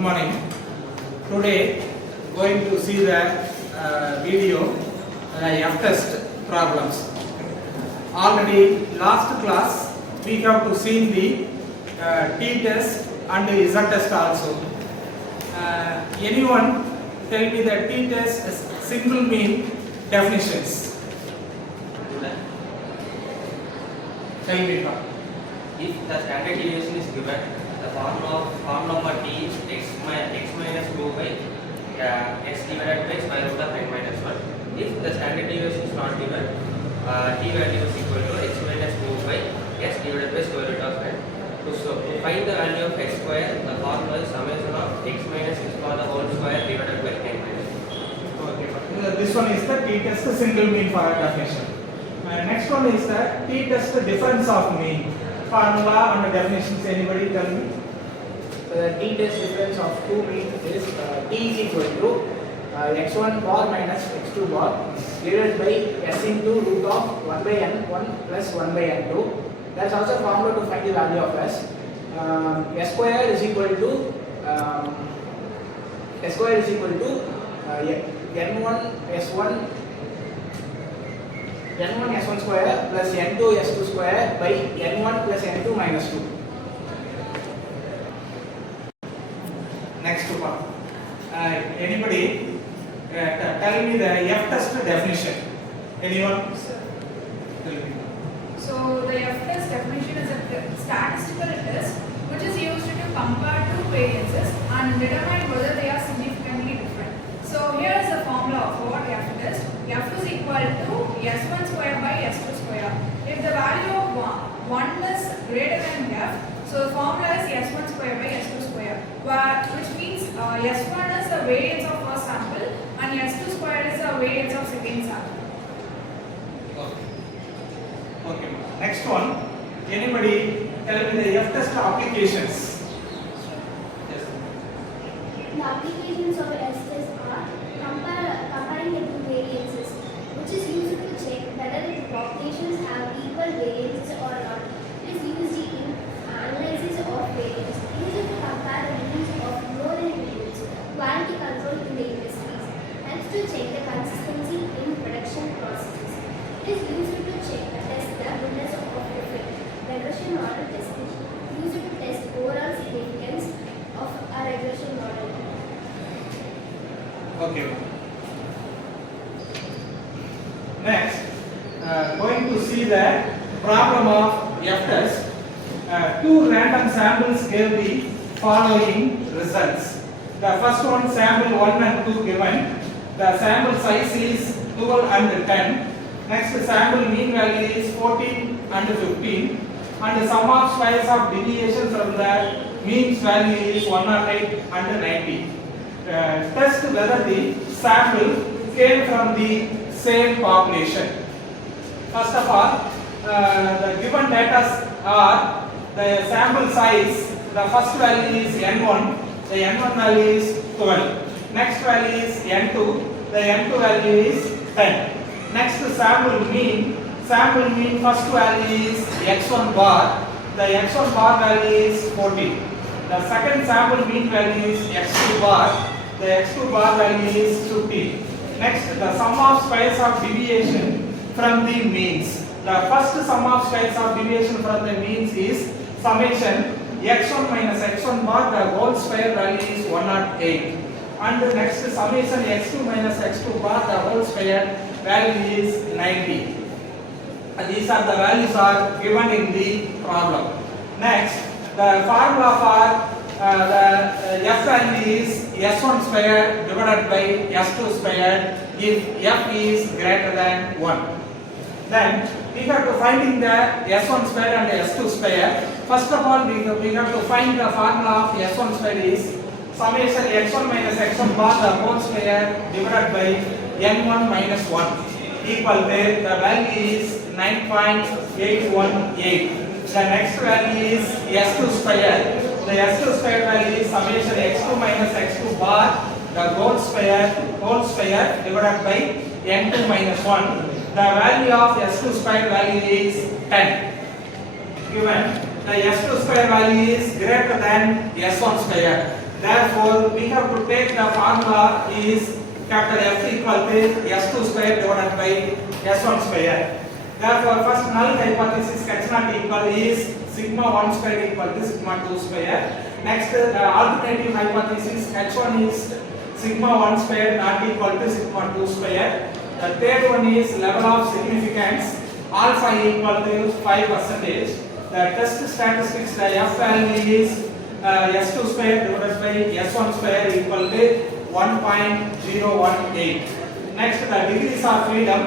Good morning. Today going to see the video F-test problems. Already last class we have to see the T-test and Z-test also. Anyone tell me the T-test is single mean definitions? Tell me now. If the standard deviation is given, the form number t is x minus 2 by x divided by square root of n minus 1. If the standard deviation is not given, t value is equal to x minus 2 by x divided by square root of n. So to find the value of x square, the formula is summation of x minus x power the whole square divided by n minus 1. Okay. This one is the T-test single mean for definition. Next one is the T-test difference of mean. Formula and the definitions, anybody tell me? The T-test difference of two mean is T is equal to x1 bar minus x2 bar divided by s into root of 1 by n1 plus 1 by n2. That's also a formula to find the value of s. S square is equal to n1 s1 square plus n2 s2 square by n1 plus n2 minus 2. Next one. Anybody tell me the F-test definition? Anyone? Tell me. So the F-test definition is a statistical test which is used to compare two variances and determine whether they are significantly different. So here is the formula for F-test. F is equal to s1 square by s2 square. If the value of 1 is greater than f, so the formula is s1 square by s2 square, which means s1 is the variance of first sample and s2 square is the variance of second sample. Okay. Next one. Anybody tell me the F-test applications? Yes. The applications of S-test are comparing the two variances, which is used to check whether the populations have equal variances or not. It is used in analysis of variance, used to compare the means of more than variance, quality control in the industries, helps to check the consistency in production processes. It is used to check the goodness of effect. Regression model testing, used to test overall significance of a regression model. Okay. Next, going to see the problem of F-test. Two random samples gave the following results. The first one, sample 1 and 2 given. The sample size is 12 and 10. Next, sample mean value is 14 and 15. And the sum of squares of deviation from the mean value is 108 and 90. Test whether the sample came from the same population. First of all, the given data are the sample size. The first value is n1. The n1 value is 12. Next value is n2. The n2 value is 10. Next, sample mean. Sample mean first value is x1 bar. The x1 bar value is 14. The second sample mean value is x2 bar. The x2 bar value is 15. Next, the sum of squares of deviation from the means. The first sum of squares of deviation from the means is summation x1 minus x1 bar, the whole square value is 108. And the next summation x2 minus x2 bar, the whole square value is 90. These are the values are given in the problem. Next, the formula for the f value is s1 square divided by s2 square if f is greater than 1. Then we have to find the s1 square and s2 square. First of all, we have to find the formula of s1 square is summation x1 minus x1 bar the whole square divided by n1 minus 1 equal to the value is 9.818. The next value is s2 square. The s2 square value is summation x2 minus x2 bar the whole square divided by n2 minus 1. The value of s2 square value is 10. Given the s2 square value is greater than s1 square. Therefore, we have to take the formula is capital F equal to S2 square divided by S1 square. Therefore, first null hypothesis H not equal is sigma 1 square equal to sigma 2 square. Next, alternative hypothesis H1 is sigma 1 square not equal to sigma 2 square. The third one is level of significance alpha equal to 5%. The test statistics, the F value is S2 square divided by S1 square equal to 1.018. Next, the degrees of freedom,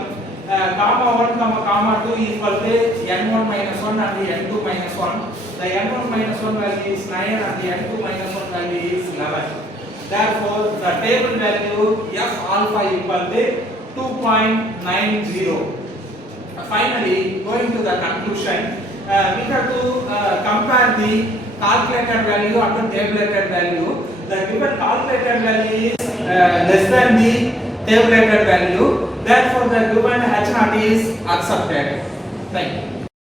comma 1, comma 2 equal to n1 minus 1 and the n2 minus 1. The n1 minus 1 value is 9 and the n2 minus 1 value is 11. Therefore, the table value F alpha equal to 2.90. Finally, going to the conclusion, we have to compare the calculated value and the tabulated value. The given calculated value is less than the tabulated value. Therefore, the given H naught is accepted. Thank you.